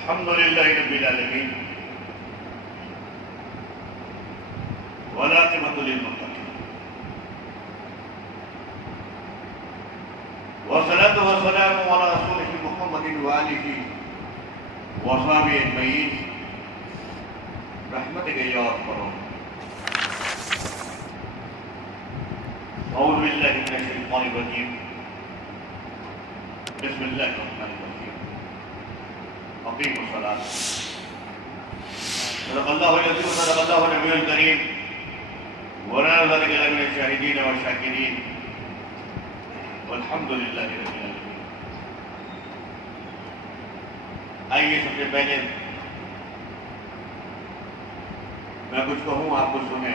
अल्हम्दुलिल्लाहि रब्बिल आलमीन वलाकिबतु लिल मुत्तकीन वस्सलातु वस्सलामु अला रसूलिहि मुहम्मदिन व आलिहि व अस्हाबिहि अजमईन रहमतिका या अरहमर औज़ु बिल्लाहि मिनश शैतानिर रजीम बिस्मिल्लाहिर रहमानिर रहीम अक़ीमुस सलात सदक़ल्लाहु अज़ीम व सदक़ल्लाहु नबियुल करीम व नज़र इला मिनश शाहिदीन व शाकिरीन वल्हम्दुलिल्लाहि रब्बिल आलमीन। आइए सबसे पहले मैं कुछ कहूँ, आप कुछ सुने।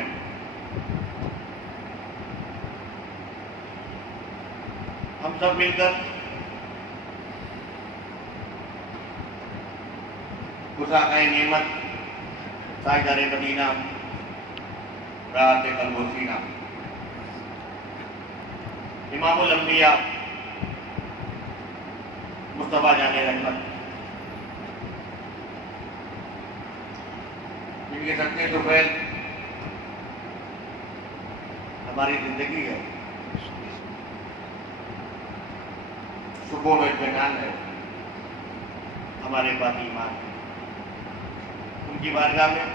हम सब मिलकर गुसाक़ाए नेमत साहिदारे मदीना रात कल्बोसीना इमामुल अंबिया मुस्तफ़ा जाने रहमत जिनके सत्य सुफैल हमारी जिंदगी है, सुकून और इत्मीनान है, हमारे पास ईमान है। उनकी बारगाह में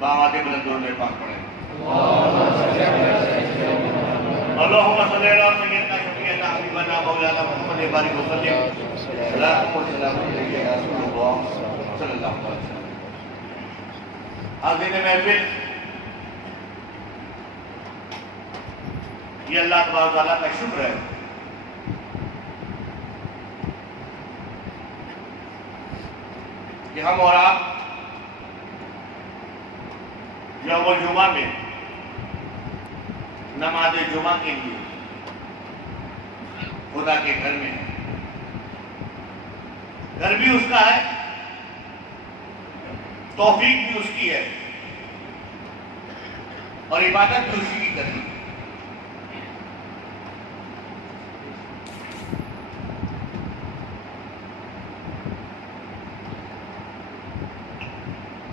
बावादे बुलंदों में पाक पड़े। अल्लाहुम्मा सल्ली अला सय्यिदना शफीअना हबीबना मौलाना मुहम्मद बारिक वसल्लिम सल्लल्लाहु अलैहि वसल्लम। हाज़िर महफिल, ये अल्लाह तबारक व तआला का शुक्र है कि हम और आप यौमुल जुमा में नमाज जुमा के लिए खुदा के घर में है। घर भी उसका है, तौफीक भी उसकी है और इबादत भी उसी की करनी है।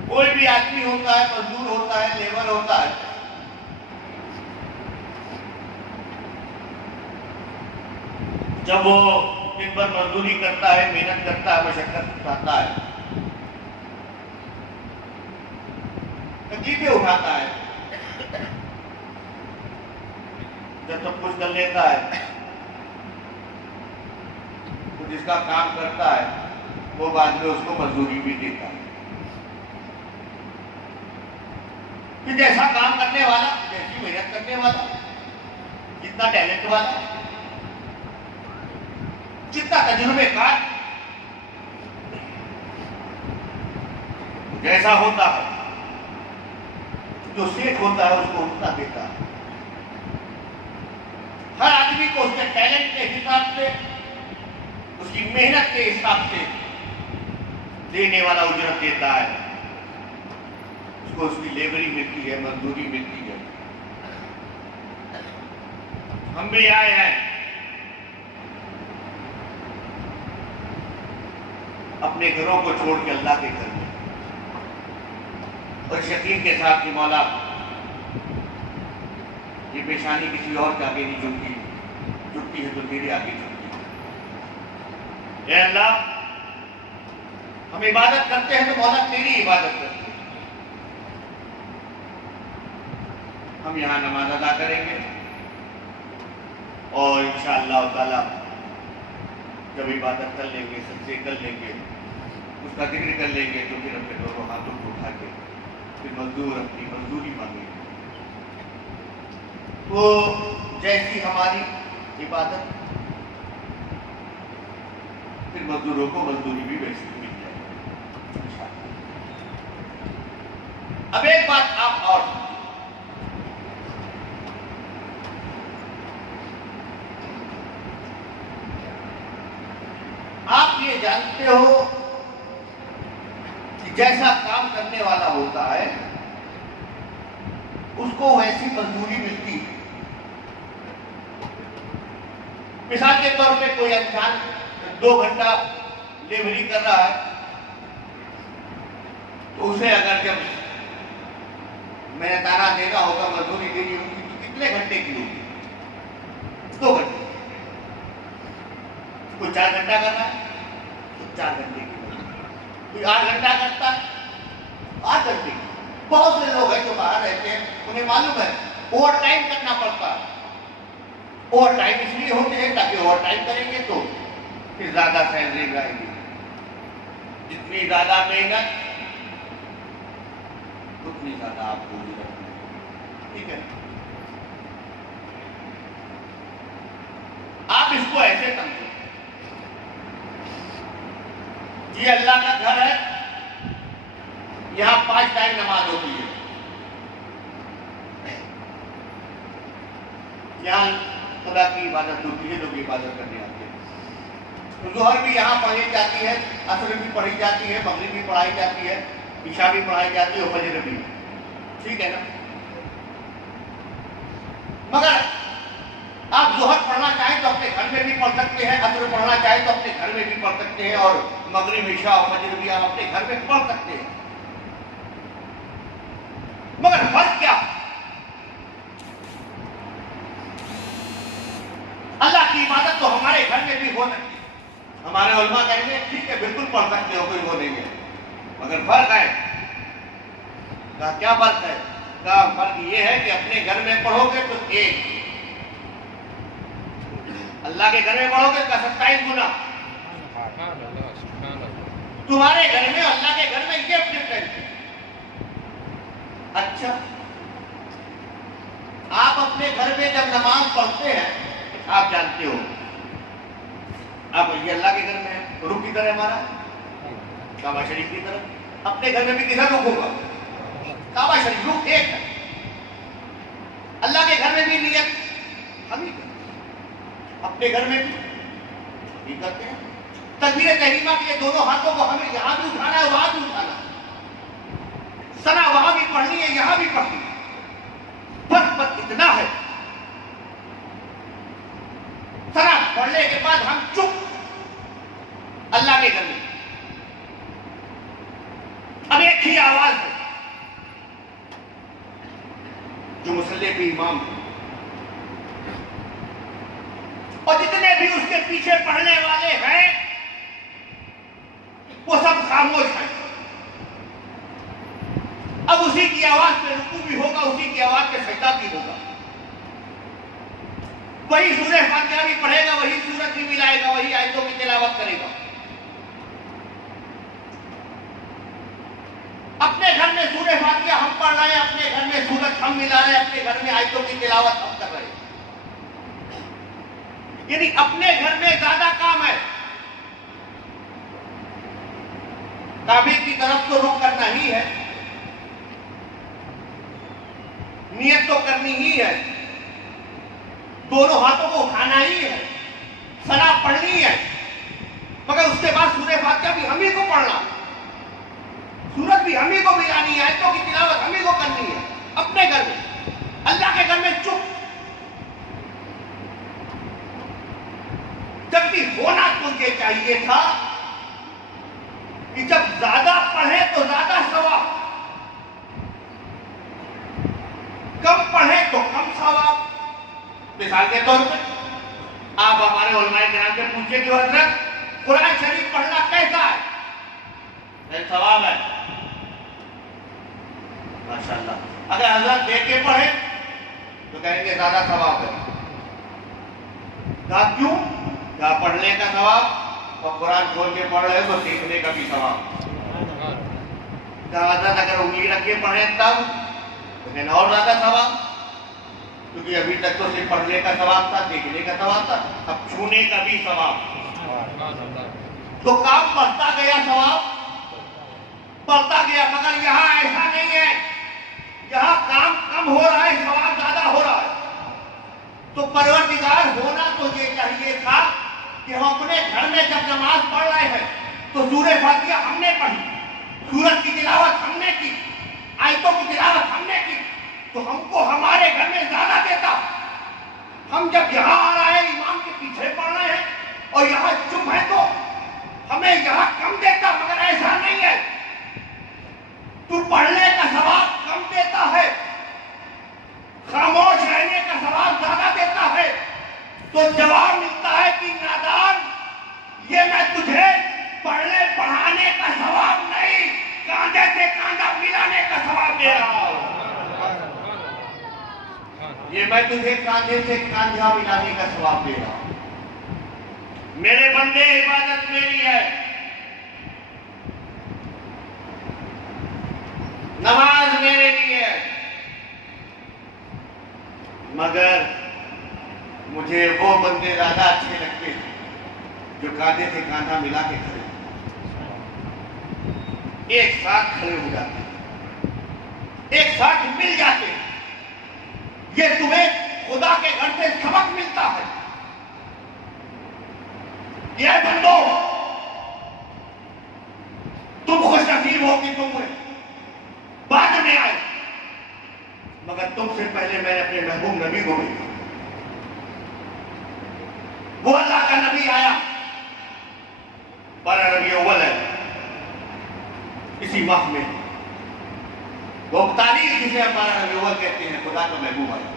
कोई भी आदमी होता है, मजदूर होता है, लेबर होता है, जब वो दिन भर मजदूरी करता है, मेहनत करता है, मशक्कत उठाता है, तकलीफें उठाता है, जब सब कुछ कर लेता है तो जिसका काम करता है वो बाद में उसको मजदूरी भी देता है। कि जैसा काम करने वाला, जैसी मेहनत करने वाला, जितना टैलेंट वाला, जितना तजुर्बेकार, जैसा होता है, जो सेठ होता है उसको उतना देता है। हर आदमी को उसके टैलेंट के हिसाब से, उसकी मेहनत के हिसाब से देने वाला उजरत देता है। उसको उसकी लेबरी मिलती है, मजदूरी मिलती है। हम भी आए हैं अपने घरों को छोड़ के अल्लाह के घर में, और यकीन के साथ कि मौला ये पेशानी किसी और के आगे नहीं झुकती, झुकती है तो तेरे आगे झुकती है। ए अल्लाह, हम इबादत करते हैं तो मौला तेरी इबादत करते हैं। हम यहाँ नमाज अदा करेंगे और इंशाअल्लाह ताला जब इबादत कर लेंगे, सज्जे कर लेंगे, उसका जिक्र कर लेंगे, तो फिर अपने दोनों हाथों को उठा के फिर मजदूर अपनी मजदूरी मांगेंगे। तो जैसी हमारी इबादत, फिर मजदूरों को मजदूरी भी वैसी मिल जाएगी। अब एक बात आप और, आप ये जानते हो कि जैसा काम करने वाला होता है उसको वैसी मजदूरी मिलती है। मिसाल के तौर पे कोई इंसान 2 घंटा लेबरी कर रहा है तो उसे अगर जब मैंने ताना देना होगा, मजदूरी देनी होगी, तो कितने घंटे की होगी? 2 घंटे। कोई 4 घंटा कर रहा है तो 4 घंटे की होगी। कोई 8 घंटा करता है 8 घंटे की। बहुत से लोग हैं जो बाहर रहते हैं, उन्हें मालूम है ओवर टाइम करना पड़ता है। ओवर टाइम इसलिए होते हैं ताकि ओवर टाइम करेंगे तो फिर ज्यादा सैलरी आएगी। जितनी ज्यादा मेहनत उतनी ज्यादा आपको उजरत मिलेगी। ठीक है, आप इसको ऐसे समझो, ये अल्लाह का घर है, यहां 5 टाइम नमाज होती है। यहां खुदा की इबादत होती है, लोग इबादत करने आते हैं। तो जोहर भी यहाँ पढ़ी जाती है, असर भी पढ़ी जाती है, मगरिब भी पढ़ाई जाती है, ईशा भी पढ़ाई जाती है, फजर भी। ठीक है ना? मगर आप जोहर पढ़ना चाहें तो अपने घर में भी पढ़ सकते हैं, असर पढ़ना चाहें तो अपने घर में भी पढ़ सकते हैं, और मगरिब, ईशा और फजर भी आप अपने घर में पढ़ सकते हैं। मगर फर्क क्या? अल्लाह की इबादत तो हमारे घर में भी हो सकती है। हमारे उलमा कहेंगे ठीक है, बिल्कुल पढ़ सकते हो, कोई वो नहीं है। मगर फर्क है, क्या फर्क है? फर्क ये है कि अपने घर में पढ़ोगे तो 1, अल्लाह के घर में पढ़ोगे तो 27 गुना। तुम्हारे घर में, अल्लाह के घर में ये डिफरेंस है। अच्छा, आप अपने घर में जब नमाज पढ़ते हैं, आप जानते हो आप ये अल्लाह के घर में है, रुख किधर है हमारा? काबा शरीफ की तरफ। अपने घर में भी किधर रुख होगा? काबा शरीफ, रुख एक है। अल्लाह के घर में भी नियत हम ही करते हैं, अपने घर में भी करते हैं। तकबीर तहरीमा के लिए दोनों हाथों को हमें यहां भी उठाना है, वहां भी उठाना है। सना वहां भी पढ़नी है, यहां भी पढ़नी है। फर्क बस इतना है, सना पढ़ने के बाद हम चुप अल्लाह के घर में। अब एक ही आवाज है जो मुसल्ले पे इमाम है, और जितने भी उसके पीछे पढ़ने वाले हैं वो सब खामोश हैं। अब उसी की आवाज पे रुकू भी होगा, उसी की आवाज पे सजदा भी होगा। वही सूरह फातिहा भी पढ़ेगा, वही सूरत भी मिलाएगा, वही आयतों की तिलावत करेगा। अपने घर में सूरह फातिहा हम पढ़ रहे हैं, अपने घर में सूरत हम मिला रहे हैं, अपने घर में आयतों की तिलावत हम कर रहे हैं। यानी अपने घर में ज्यादा काम है। काबे की तरफ तो रुख करना ही है, नियत तो करनी ही है, दोनों हाथों को उठाना ही है, सना पढ़नी है। मगर उसके बाद सूरह फातिहा भी हम ही को पढ़ना, सूरत भी हम ही को मिलानी है, आयतों की तिलावत हम ही को करनी है अपने घर में। अल्लाह के घर में चुप। जब भी होना तो ये चाहिए था कि जब ज्यादा पढ़े तो ज्यादा सवाब, कम पढ़े तो कम सवाब। मिसाल के तौर पर आप हमारे उलमाए किराम से पूछिए कि हजरत कुरान शरीफ पढ़ना कैसा है? सवाब है माशाअल्लाह। अगर हजरत देख के पढ़े तो कहेंगे ज्यादा सवाब है। कहा क्यों? कहा पढ़ने का सवाब, और कुरान खोल के पढ़ रहे तो सीखने का भी सवाब। कहा हजरत अगर उंगली रख के पढ़े तब तो कहना और ज्यादा सवाब, क्योंकि अभी तक तो सिर्फ पढ़ने का सवाब था, देखने का सवाब था, अब छूने का भी सवाब। तो काम बढ़ता गया, सवाब बढ़ता गया। मगर यहाँ ऐसा नहीं है, यहाँ काम कम हो रहा है, सवाब ज्यादा हो रहा है। तो परवरदिगार होना तो ये चाहिए था कि हम अपने घर में जब नमाज पढ़ रहे हैं तो सूरह फातिहा हमने पढ़ी, सूरत की तिलावत हमने की, आयतों की तिलावत हमने की, तो हमको हमारे घर में ज्यादा देता। हम जब यहाँ आ रहे हैं, इमाम के पीछे पढ़ रहे हैं और यहाँ चुप है तो हमें यहाँ कम देता। मगर ऐसा नहीं है, तू पढ़ने का सवाब कम देता है, खामोश रहने का सवाब ज्यादा देता है, तो जवाब मिलता है कि नादान, ये मैं तुझे पढ़ने पढ़ाने का सवाब नहीं, कांधे से कांधा मिलाने का सवाब दे रहा हूं। ये मैं तुझे कांधे से कांधा मिलाने का सवाब दे रहा हूं। मेरे बंदे, इबादत मेरी है, नमाज मेरे लिए है, मगर मुझे वो बंदे ज्यादा अच्छे लगते हैं जो कांधे से कांधा मिला के खड़े, एक साथ खड़े हो जाते, एक साथ मिल जाते। ये तुम्हें खुदा के घर से सबक मिलता है। ये बंदो, तुम खुशनसीब हो कि तुम बाद में आए, मगर तुमसे पहले मैंने अपने महबूब नबी को भेजा। वो अल्लाह का नबी आया, 12 रबी अव्वल है, इसी माह में वो तारीख जिसे हम 12 रबी अव्वल कहते हैं, खुदा का महबूब आया।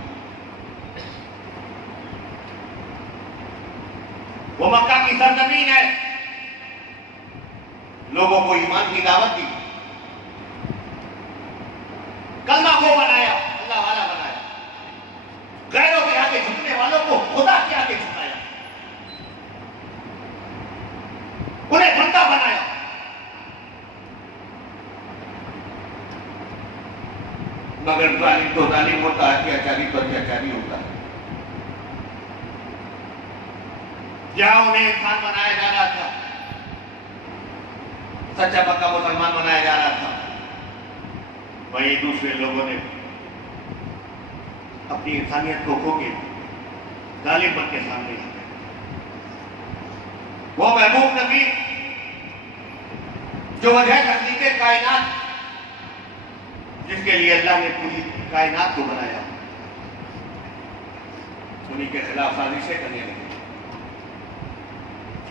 वो मक्का की सरजमीन है, लोगों को ईमान की दावत दी, कलमा को बनाया, अल्लाह वाला बनाया, गैरों के आगे झुकने वालों को खुदा के आगे झुकाया, उन्हें बंदा बनाया। मगर जालिम तो जालिम होता है, अत्याचारी तो अत्याचारी होता है। जहां उन्हें इंसान बनाया जा रहा था, सच्चा पक्का मुसलमान बनाया जा रहा था, वहीं दूसरे लोगों ने अपनी इंसानियत को खो के जालिम बन के सामने आ गए। वो महबूब नबी जो वजह तख्लीक़े कायनात, जिसके लिए अल्लाह ने पूरी कायनात को बनाया, उन्हीं के खिलाफ साजिशें करने लगे,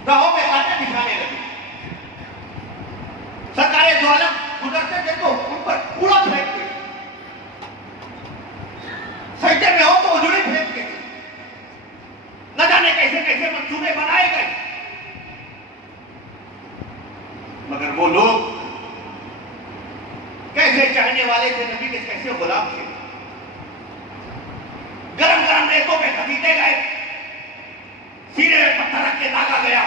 राहों पे कांटे बिछाने लगे। सरकारे दो आलम गुजरते थे तो उन पर कूड़ा फेंकते, सजदे में हो तो उजड़ी फेंकते, न जाने कैसे कैसे मंसूबे बनाए गए। मगर वो लोग कैसे चाहने वाले थे नबी के, कैसे गुलाम थे। गरम गरम रेतों पे खरीदे गए, सीने में पत्थर रख के दागा गया,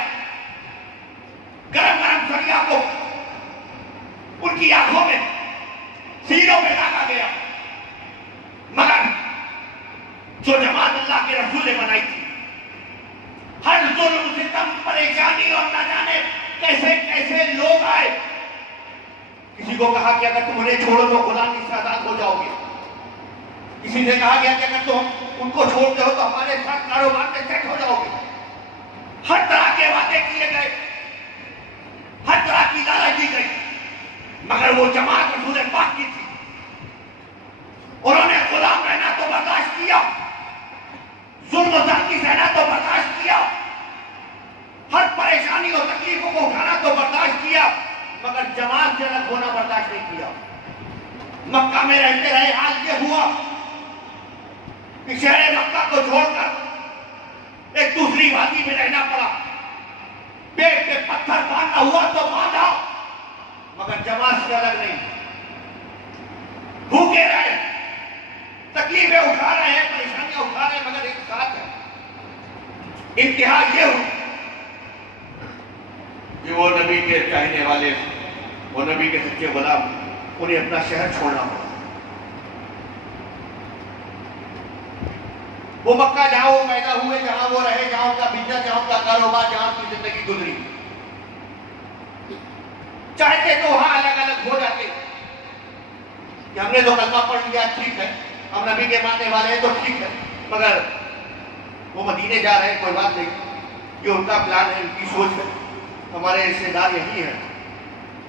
गरम गरम सरिया को उनकी आंखों में, सीनों में दागा गया। मगर जो जमात अल्लाह के रसूल ने बनाई थी, हर जुल्म सितम परेशानी और न जाने कैसे कैसे लोग आए। किसी को कहा कि अगर तुम उन्हें छोड़ो तो गुलामी से आजाद हो जाओगे, किसी ने कहा गया कि अगर तुम उनको छोड़ते हो तो हमारे साथ कारोबार में सेट हो जाओगे। हर तरह के वादे किए गए, हर तरह की लालच दी गई, मगर वो जमात रसूल पाक की थी। उन्होंने गुलाम रहना तो बर्दाश्त किया, जुल्म की सहना तो बर्दाश्त किया, हर परेशानी और तकलीफों को उठाना तो बर्दाश्त किया, मगर जमात से अलग होना बर्दाश्त नहीं किया। मक्का में रहते रहे हाल ये हुआ कि शहर मक्का को छोड़कर एक दूसरी वादी में रहना पड़ा। पेट पे पत्थर बांधना हुआ तो बांधा, मगर जमात से अलग नहीं। भूखे रहे, तकलीफें उठा रहे हैं, परेशानियां उठा रहे हैं, मगर एक साथ है। इंतहा ये हुई कि वो नबी के चाहने वाले, वो नबी के सच्चे गुलाम, उन्हें अपना शहर छोड़ना पड़ा। वो मक्का जहां वो पैदा हुए, जहां वो रहे, जहां उनका बिजनेस, जहां उनका कारोबार, जहां उनकी जिंदगी गुजरी, चाहते तो वहां अलग अलग हो जाते कि हमने तो कलमा पढ़ लिया, ठीक है, हम नबी के मानने वाले हैं तो ठीक है, मगर वो मदीने जा रहे हैं, कोई बात नहीं, ये उनका प्लान है, उनकी सोच है। हमारे रिश्तेदार यही है,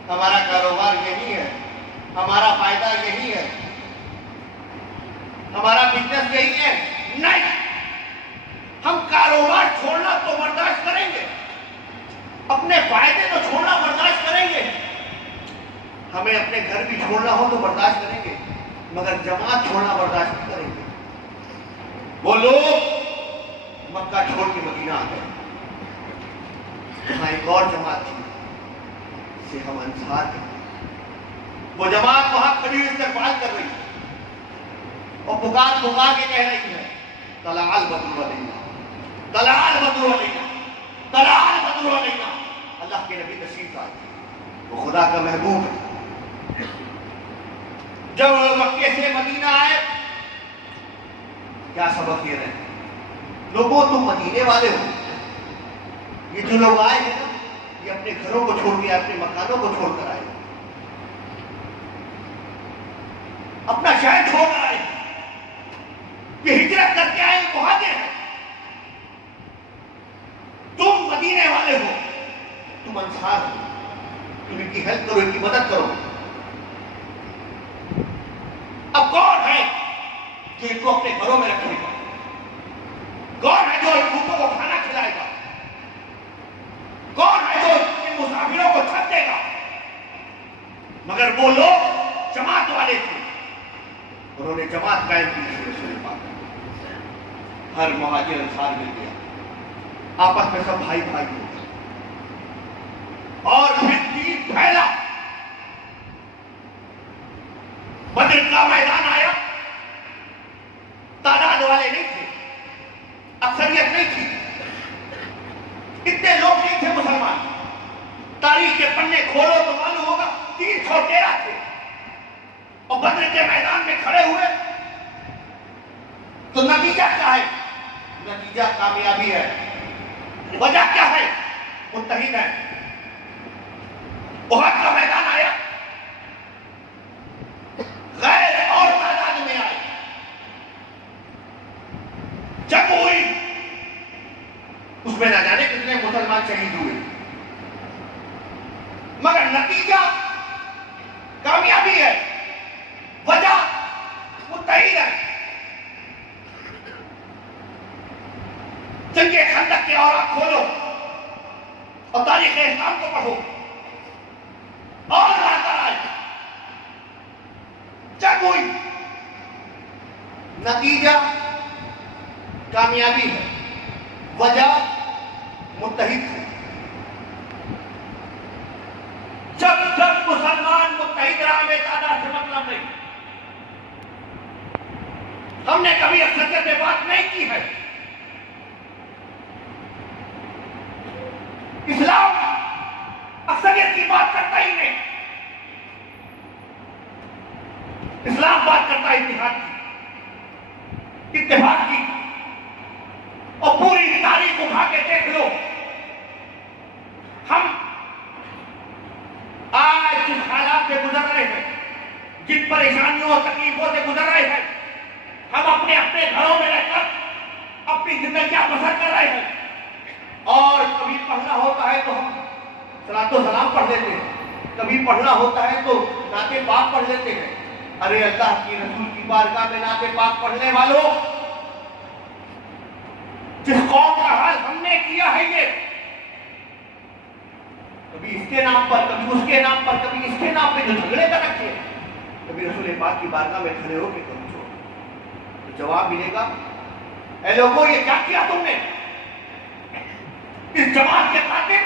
हमारा कारोबार यही है, हमारा फायदा यही है, हमारा बिजनेस यही है। नहीं, हम कारोबार छोड़ना तो बर्दाश्त करेंगे, अपने फायदे तो छोड़ना बर्दाश्त करेंगे, हमें अपने घर भी छोड़ना हो तो बर्दाश्त करेंगे, मगर जमात छोड़ना बर्दाश्त नहीं करेंगे। वो लोग मक्का छोड़ के मदीना आ गए, वहां एक और जमात थी जिसे हम अंसार कहते हैं। वो जमात वहां खड़ी इस्तकबाल कर रही है और पुकार पुकार के कह रही है, तलाल बदरू अलैना, तलाल बदरू अलैना, तलाल बदरू अलैना। अल्लाह के नबी तशरीफ आए, वो खुदा का महबूब है। जब मक्के से मदीना आए, क्या सबक दे रहे हैं? लोगों, तुम मदीने वाले हो। ये जो लोग आए हैं ना, ये अपने घरों को छोड़ के, अपने मकानों को छोड़कर आए, अपना शहर छोड़कर आए, ये हिजरत करके आए, मुहाजिर हैं। तुम मदीने वाले हो, तुम अंसार हो, तुम इनकी हेल्प करो, इनकी मदद करो। अब कौन है जो इनको अपने घरों में रखेगा? कौन है जो इन भूखों को खाना खिलाएगा? कौन है जो इन मुसाफिरों को छत देगा? मगर वो लोग जमात वाले थे, उन्होंने जमात कायम की। हर मुहाजिर अंसार मिल गया, आपस में सब भाई भाई हो गए, और फिर दीन फैला। बद्र का मैदान आया, तादाद वाले नहीं थे, अक्सरियत नहीं थी, इतने लोग नहीं थे मुसलमान। तारीख के पन्ने खोलो तो मालूम होगा 313 थे, और बद्र के मैदान में खड़े हुए। तो नतीजा क्या है? नतीजा कामयाबी है। वजह क्या है? मुत्तहिद है। उहद का मैदान आया, गैर और तादाद में आए, जंग हुई, उसमें न जाने कितने मुसलमान शहीद हुए, मगर नतीजा कामयाबी है। वजह मुत्तहिद है। जंगे खंदक के औरात खोलो और तारीख इस्लाम को पढ़ो, और लाकर आए, जंग हुई, नतीजा कामयाबी है, वजह मुत्तहिद है। जब जब मुसलमान मुत्तहिद रहा, में तादाद से मतलब नहीं। हमने कभी अक्सरियत में बात नहीं की है। इस्लाम अक्सरियत की बात करता ही नहीं, इस्लाम बात करता है इत्तेहाद की, इत्तेफाक की। और पूरी तारीख उठा के देख लो, हम आज जिस हालात से गुजर रहे हैं, जिन परेशानियों और तकलीफों से गुजर रहे हैं, हम अपने अपने घरों में रहकर अपनी जिंदगियां बसर कर रहे हैं। और कभी पढ़ना होता है तो हम सलातो सलाम पढ़ लेते हैं, कभी पढ़ना होता है तो नाते पाक पढ़ लेते हैं। अरे अल्लाह की रसूल की बारगाह में नाते पाक पढ़ने वालों, जिस कौम का हाल हमने किया है, ये कभी इसके नाम पर, कभी उसके नाम पर, कभी इसके नाम पे जो झगड़े कर रखे, कभी रसूल पाक की बारगाह में खड़े होकर कभी तो जवाब मिलेगा, ऐ लोगों ये क्या किया तुमने? इस जमात के खातिर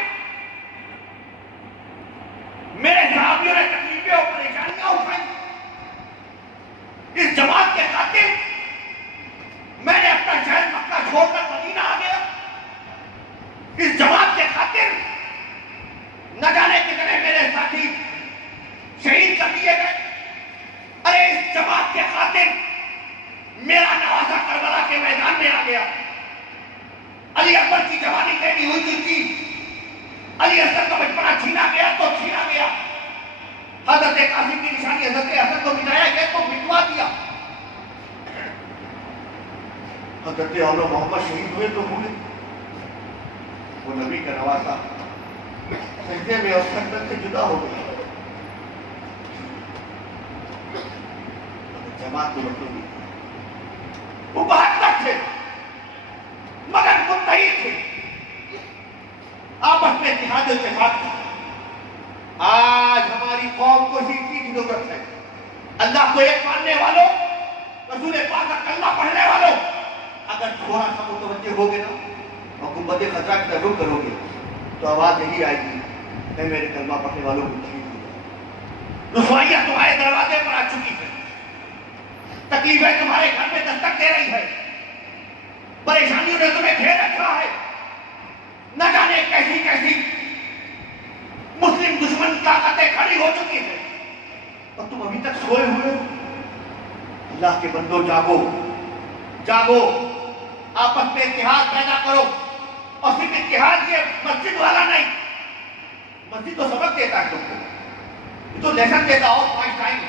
मेरे सहाबियों ने तकलीफें और परेशानियां उठाई, इस जमात के खातिर मैंने अपना शहर मक्का छोड़कर मदीना आ गया, इस जमात के खातिर न जाने कितने मेरे साथी शहीद कर दिए गए। अरे इस जमात के खातिर मेरा नवासा करबला के मैदान में आ गया। अली अकबर की जवानी कैदी हुई थी, अली असगर का बचपना छीना गया तो छीना गया, हजरत कासिम की निशानी हजरत हसन को मिटाया गया तो मिटवा दिया, हजरत औलो मोहम्मद शहीद हुए तो हुए। वो नबी का नवासा सजदे में और संगत से जुदा हो गया। जमात को मतलब वो 72 थे, मगर मुत्तहिद थे, आपस में इत्तेहाद इत्तेफाक था। आज हमारी कौम को इसी चीज की जरूरत है। तुम बदे खतरा की तरफ करोगे तो आवाज यही आएगी, है मेरे कलमा पढ़ने वालों को ठीक हो जाए। रुसवाइयां तुम्हारे दरवाजे पर आ चुकी है, तकलीफें तुम्हारे घर में दस्तक दे रही है, परेशानियों ने तुम्हें घेर रखा है। न जाने कैसी कैसी मुस्लिम दुश्मन ताकतें खड़ी हो चुकी है और तुम अभी तक सोए हुए हो। अल्लाह के बंदो, जागो जागो, आपस में इत्तेहाद पैदा करो। और सिर्फ इत्तेहाद ये मस्जिद वाला नहीं, मस्जिद तो सबक देता है तुमको, ये तो लेसन देता हो 5 टाइम।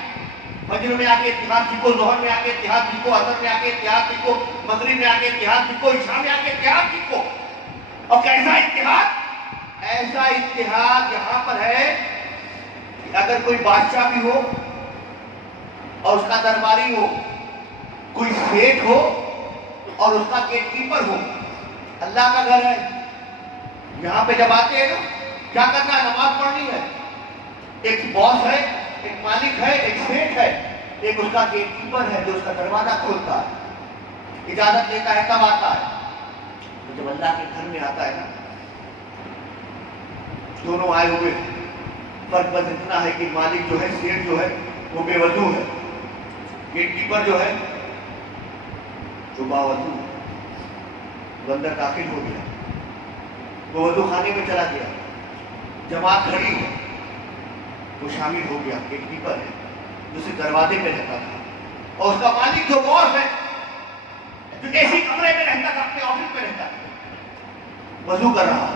फजर में आके इत्तेहाद सीखो, जोहर में आके इत्तेहाद सीखो, असर में आके इत्तेहाद सीखो, मगरिब में आके इत्तेहाद सीखो, इशा में आके इत्तेहाद सीखो। और कैसा इत्तेहाद? ऐसा इत्तेहाद यहां पर है कि अगर कोई बादशाह भी हो और उसका दरबारी हो, कोई सेठ हो और उसका गेटकीपर हो, अल्लाह का घर है। यहां पे जब आते हैं ना, क्या करना है? नमाज पढ़नी है। एक बॉस है, एक मालिक है, एक सेठ है, एक उसका गेटकीपर है जो उसका दरवाजा खोलता है, इजाजत देता है, तब आता है। तो जब अल्लाह के घर में आता है ना, दोनों आए हुए, फर्क बस इतना है कि मालिक जो है, सेठ जो है, वो बेवजू है, गेटकीपर जो है जो बावजू है। वो अंदर दाखिल हो गया, वो वजू खाने में चला गया, जमात खड़ी है, वो शामिल हो गया। गेटकीपर है जो सिर्फ दरवाजे पे रहता था, और उसका मालिक जो बॉस है जो ऐसी कमरे में रहता था, अपने ऑफिस में रहता था, वजू कर रहा है।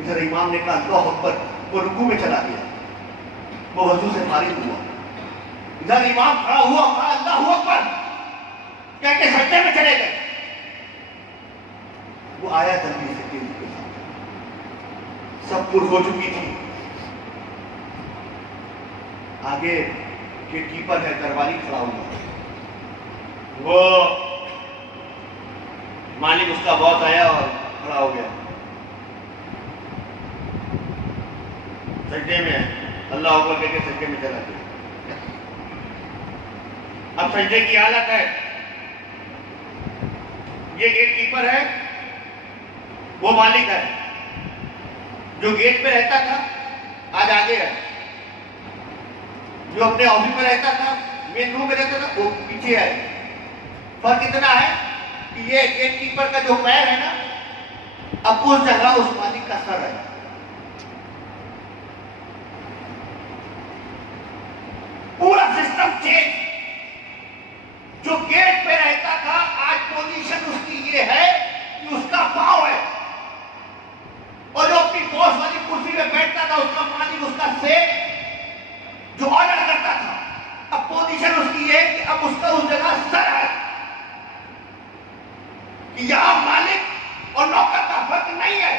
इधर इमाम ने कहा अल्लाह अकबर, वो रुकू में चला गया, वो वजू से फारिग हुआ। इधर इमाम खड़ा हुआ, कहा अल्लाह अकबर, क्या के सज्जे में चले गए। वो आया जल्दी से तेजी के साथ, सब पुर हो चुकी थी। आगे गेटकीपर है, दरबारी खड़ा हुआ, वो मालिक उसका बॉस आया और खड़ा हो गया, सज्जे में अल्लाह अकबर कहके सज्जे में चला गया। अब सज्जे की हालत है, ये गेटकीपर है, वो मालिक है, जो गेट पे रहता था आज आगे है, जो अपने ऑफिस में रहता था, मेन रूम में रहता था, वो पीछे है। फर्क इतना है कि ये गेटकीपर का जो पैर है ना, अब उस जगह उस मालिक का सर है। पूरा सिस्टम चेंज। जो गेट पे रहता था, आज पोजीशन उसकी ये है कि उसका पांव है, और जो अपनी बॉस वाली कुर्सी में बैठता था, उसका मालिक, उसका सेठ जो ऑर्डर करता था, अब पोजीशन उसकी ये है कि अब उसका उस जगह सर है। कि यहां मालिक और नौकर का फर्क नहीं है,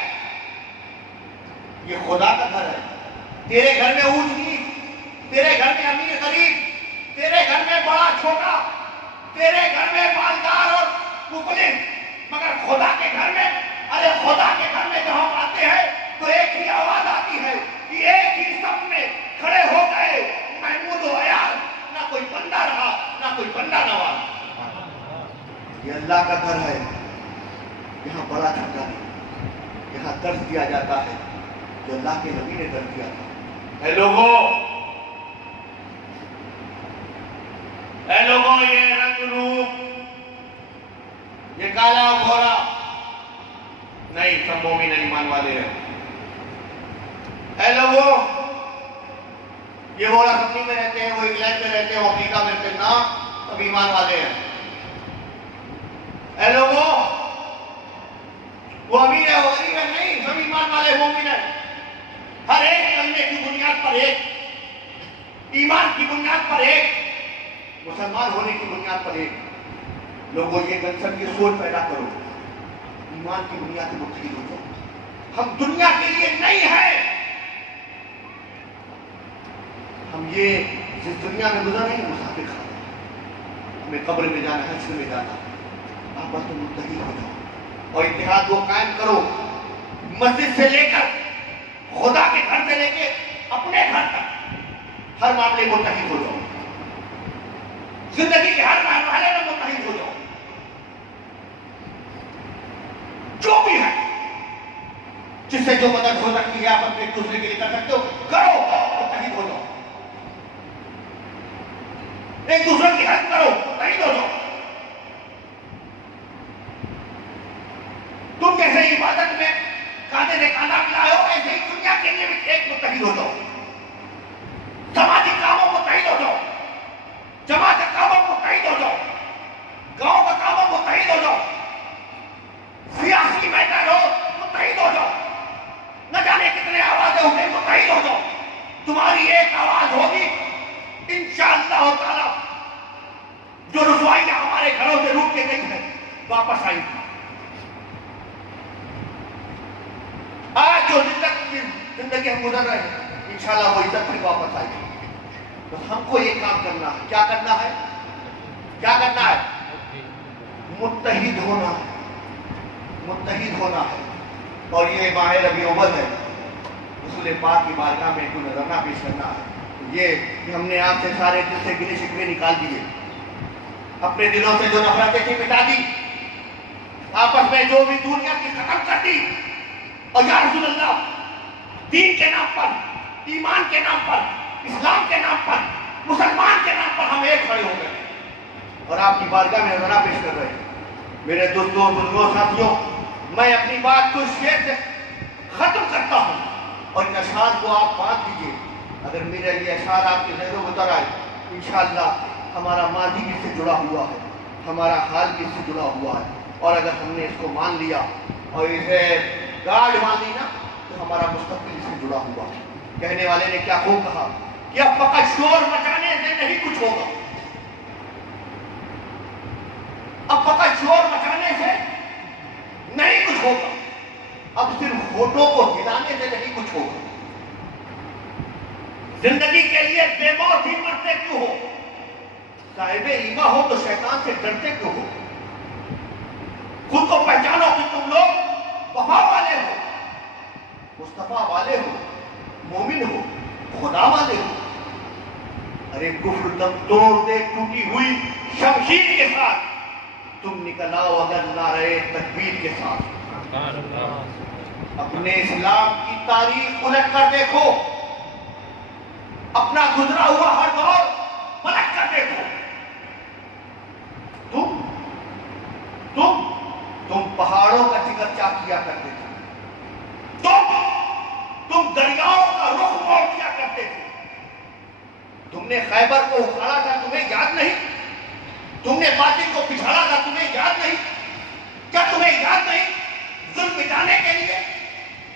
ये खुदा का घर है। तेरे घर में ऊंच नीच, तेरे घर में अमीर गरीब, तेरे घर में बड़ा छोटा, तेरे घर में मालदार और मुकलिम, मगर खुदा के घर में, अरे खुदा के घर में जब हम आते हैं तो एक ही आवाज आती है कि एक ही सब में खड़े हो गए महमूद हो यार, ना कोई बंदा रहा ना कोई बंदा नवाज। ये अल्लाह का घर है, यहाँ बड़ा छोटा नहीं, यहाँ दर्ज दिया जाता है जो अल्लाह के नबी ने दर्ज दिया था। ऐ लोगों, ये रंग रूप, ये काला घोड़ा नहीं, सब मोमिन ईमान वाले हैं। ऐ लोगों, ये घोड़ा कंपनी में रहते हैं, वो इंग्लैंड में रहते हैं, वो अफ्रीका में रहते हैं, ना सब ईमान वाले हैं। ऐ लोगों, वो अमीर है, वो गरीब है, नहीं, सब ईमान वाले मोमिन है। हर एक कलमे की बुनियाद पर एक, ईमान की बुनियाद पर एक, मुसलमान होने की बुनियाद पर एक। लोगों, ये कंसेप्ट की सोच पैदा करो, ईमान की बुनियाद पर मुख्तलिफ हो जाओ। हम दुनिया के लिए नहीं है, हम ये जिस दुनिया में गुजर रहे हैं मुसाफिर खाने, हमें कब्र में जाना, हश्र में जाना। आपस में मुत्तहिद हो जाओ और इत्तेहाद को कायम करो। मस्जिद से लेकर खुदा के घर से लेकर अपने घर तक हर मामले में मुत्तहिद हो जाओ, जिंदगी के हर मामले में मुत्तहिद हो जाओ। जो जिससे जो मदद हो सकती है आप अपने एक दूसरे के लिए कर सकते हो, करो, मुत्तहिद हो जाओ। एक दूसरे की हेल्प करो, मुत्तहिद हो जाओ। तुम जैसे इबादत में खाने ने खाना खिलाए हो, ऐसे ही दुनिया के लिए भी एक मुत्तहिद हो जाओ। समाजी कामों में मुत्तहिद हो जाओ, जमात के कामों में मुत्तहिद हो जाओ, गांव के कामों में मुत्तहिद हो जाओ, सियासी मैदान हो मुत्तहिद हो जाओ। न जाने कितने आवाजें उठे, मुत्तहिद हो जाओ। तुम्हारी एक आवाज होगी, इंशाअल्लाह ताला जो रुसवाइयां हमारे घरों से रूठ के गई है वापस आएंगी। आज जो जिंदगी हम गुजर रहे हैं, इंशाअल्लाह वो इज्जत फिर वापस आएगी। तो हमको ये काम करना है। क्या करना है? क्या करना है? मुत्तहिद होना है, मुत्तहिद होना है। और ये माह रबी अव्वल है, रसूल पाक की बारगाह में कोई नजराना पेश करना है। तो ये कि हमने आपसे सारे दिल से गिले शिकवे निकाल दिए, अपने दिलों से जो नफरतें थी मिटा दी, आपस में जो भी दूरियां थी खत्म कर दी। और या रसूल अल्लाह, दीन के नाम पर, ईमान के नाम पर, इस्लाम के नाम पर, मुसलमान के नाम पर हम एक खड़े हो गए और आपकी बारगाह में नजराना पेश कर रहे हैं। मेरे दोस्तों, बुजुर्गों, साथियों, मैं अपनी बात को शेर से खत्म करता हूं और इन अशार को आप बांट लीजिए। अगर मेरे ये अशार आपके ज़हनों में उतर आए, इंशाअल्लाह हमारा माजी भी इससे जुड़ा हुआ है, हमारा हाल भी इससे जुड़ा हुआ है। और अगर हमने इसको मान लिया और इसे गार्ड मान ली ना, तो हमारा मुस्तकबिल इससे जुड़ा हुआ है। कहने वाले ने क्या खूब कहा कि अब फकत शोर मचाने से नहीं कुछ होगा, अब फकत शोर मचाने से नहीं कुछ होगा, अब सिर्फ होठों को हिलाने से नहीं कुछ होगा। जिंदगी के लिए बेमौत ही मरते क्यों हो? साहिबे ईमा हो तो शैतान से डरते क्यों हो? खुद को पहचानो कि तुम लोग वफा वाले हो, मुस्तफा वाले हो, मोमिन हो, खुदा वाले हो। अरे कुफ्र दम तोड़ दे टूटी हुई शमशीर के साथ, तुम निकल आओ अगर नारे तकबीर के साथ। अपने इस्लाम की तारीख उलट कर देखो, अपना गुजरा हुआ हर दौर पलट कर देखो। तुम पहाड़ों का जिक्र क्या किया करते थे, तुम दरियाओं का रुख मोड़ किया करते थे। तुमने खैबर को उखाड़ा था, तुम्हें याद नहीं? तुमने बातिल को पिछाड़ा था, तुम्हें याद नहीं? क्या तुम्हें याद नहीं? जुल्म मिटाने के लिए,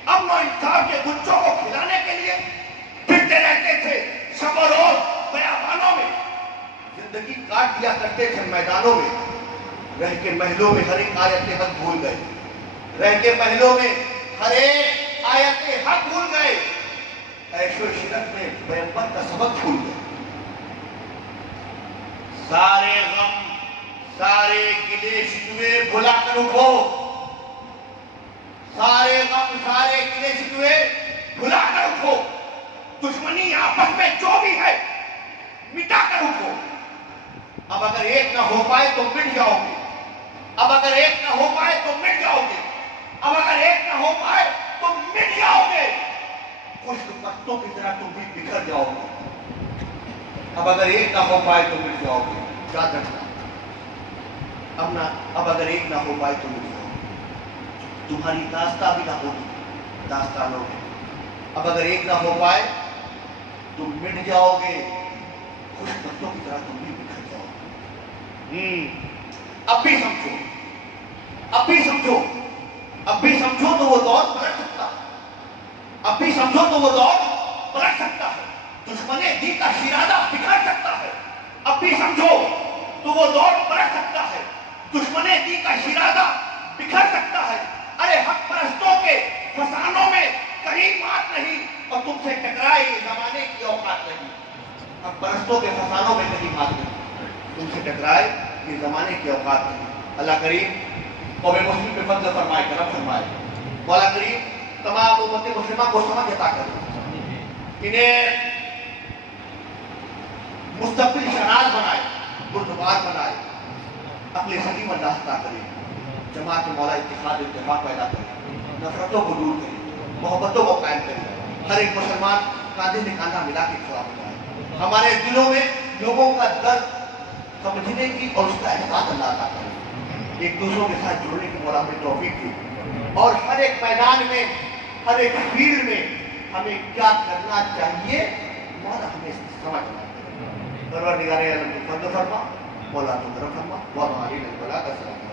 अमन और इंसाफ के गुच्छों को खिलाने के लिए फिरते रहते थे शब और रोज बयाबानों में, जिंदगी काट दिया करते थे मैदानों में। रह के महलों में हर एक आयत हक भूल गए, रह के महलों में हर एक आयत हक भूल गए, ऐशो शिरक में पैगंबर का सबक भूल गए। सारे गम, सारे गिले शिकवे भुला कर उठो, सारे गम, सारे गिले शिकवे भुला कर उठो। दुश्मनी आपस में जो भी है मिटा कर उठो। अब अगर एक ना हो पाए तो मिट जाओगे, अब अगर एक ना हो पाए तो मिट जाओगे, अब अगर एक ना हो पाए तो मिट जाओगे। खुश्क पत्तों की तरह तुम भी बिखर जाओगे। अब अगर एक ना हो पाए तो मिट जाओगे, याद रखना। अब अगर एक ना हो पाए तो मिट जाओगे। तुम्हारी दास्तां भी ना होगी दास्तानों में। अब अगर एक ना हो पाए तुम मिट जाओगे, खुश्क पत्तों की तरह तुम भी बिखर जाओगे। अब भी समझो, अब भी समझो, अब भी समझो तो वो दौर पलट सकता है। अब भी समझो तो वो दौर पलट सकता है। दुश्मने दी का शिरादा बिखर सकता है। अब भी समझो तो वो दौर पलट सकता है। दुश्मने दी का शिरादा बिखर सकता है। अरे हक परस्तों के फसानों में कहीं बात नहीं और तुमसे टकराए जमाने की औकात नहीं। हक परस्तों के फसानों में कहीं बात नहीं, तुमसे टकराए ये जमाने की औकात नहीं। अल्लाह करीम कौम मुस्लिम पे फजल फरमाए, करम फरमाए। मौला करीम तमाम उम्मत मुस्लिमा को समझ अता करे, इन्हें मुस्तकिल शराज बनाए, बुर्दबार बनाए, अगले सदी में रास्ता करे, जमात मौला इत्तेहाद इत्तेफाक पैदा करे, नफरतों को दूर करे, मोहब्बतों को कायम करें। हर एक मुसलमान कांधे में कांधा मिला के खड़ा होता है। हमारे दिलों में लोगों का दर्द समझने की और उसका एहसास अल्लाह अता करे। एक दूसरों के साथ जुड़ने की मौला हमें तौफीक दी और हर एक मैदान में, हर एक फील्ड में हमें क्या करना चाहिए मौला हमें समझ आना चाहिए। परवरदिगार आलम को फजल फरमा, मौला तो करम फरमा, व हमारी नज़र